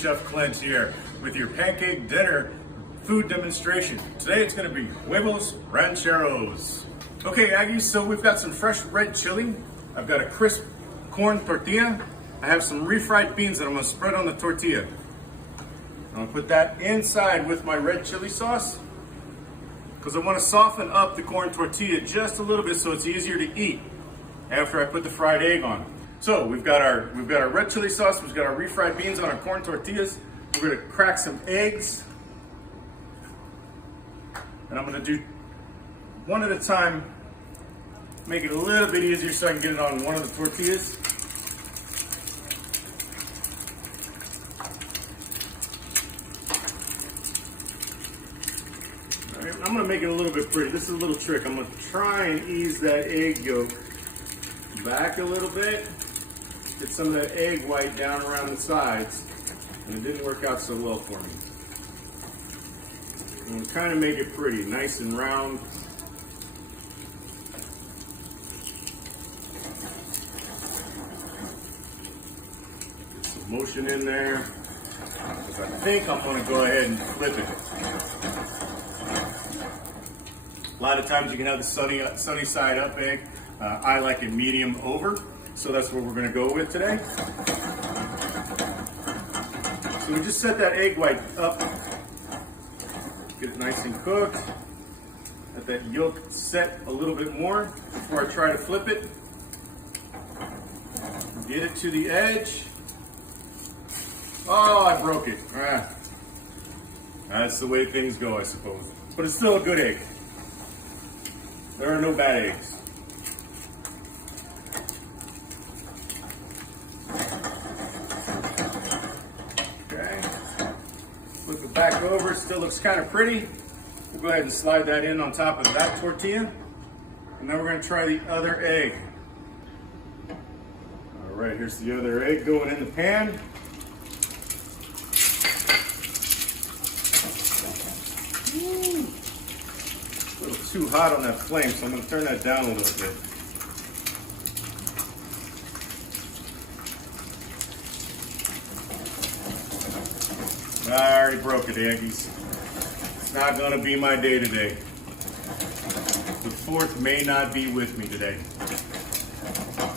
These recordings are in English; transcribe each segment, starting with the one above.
Chef Clint here with your pancake dinner food demonstration. Today it's going to be huevos rancheros. Okay, Aggies, so we've got some fresh red chili. I've got a crisp corn tortilla. I have some refried beans that I'm going to spread on the tortilla. I'm going to put that inside with my red chili sauce because I want to soften up the corn tortilla just a little bit so it's easier to eat after I put the fried egg on. So we've got our red chili sauce, we've got our refried beans on our corn tortillas. We're going to crack some eggs. And I'm going to do one at a time, make it a little bit easier so I can get it on one of the tortillas. All right, I'm going to make it a little bit pretty. This is a little trick. I'm going to try and ease that egg yolk back a little bit. Get some of that egg white down around the sides, and it didn't work out so well for me. I'm going to kind of make it pretty, nice and round. Get some motion in there, because I think I'm going to go ahead and flip it. A lot of times you can have the sunny side up egg. I like it medium over. So that's what we're going to go with today. So we just set that egg white up, get it nice and cooked. Let that yolk set a little bit more before I try to flip it. Get it to the edge. Oh, I broke it. That's the way things go, I suppose. But it's still a good egg. There are no bad eggs. Flip it back over, still looks kind of pretty. We'll go ahead and slide that in on top of that tortilla. And then we're going to try the other egg. All right, here's the other egg going in the pan. Woo. A little too hot on that flame, so I'm going to turn that down a little bit. I already broke it, Aggies. It's not going to be my day today. The fourth may not be with me today.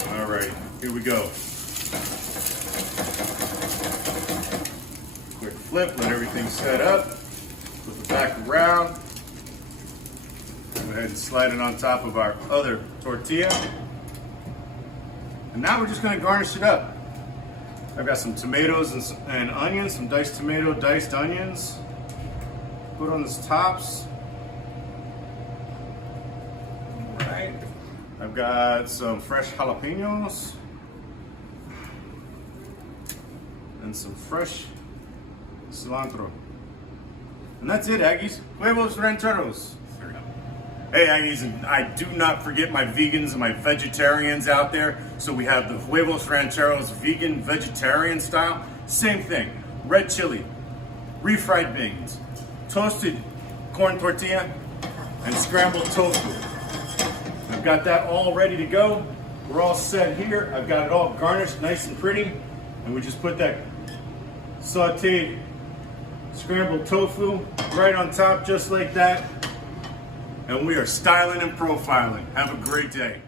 All right, here we go. Quick flip, let everything set up. Flip it back around. Go ahead and slide it on top of our other tortilla. And now we're just going to garnish it up. I've got some tomatoes and onions, some diced tomato, diced onions. Put on the tops. All right. I've got some fresh jalapenos. And some fresh cilantro. And that's it, Aggies. Huevos rancheros. Hey Aggies, and I do not forget my vegans and my vegetarians out there. So we have the huevos rancheros vegan vegetarian style. Same thing, red chili, refried beans, toasted corn tortilla, and scrambled tofu. I've got that all ready to go. We're all set here. I've got it all garnished nice and pretty. And we just put that sauteed scrambled tofu right on top just like that. And we are styling and profiling. Have a great day.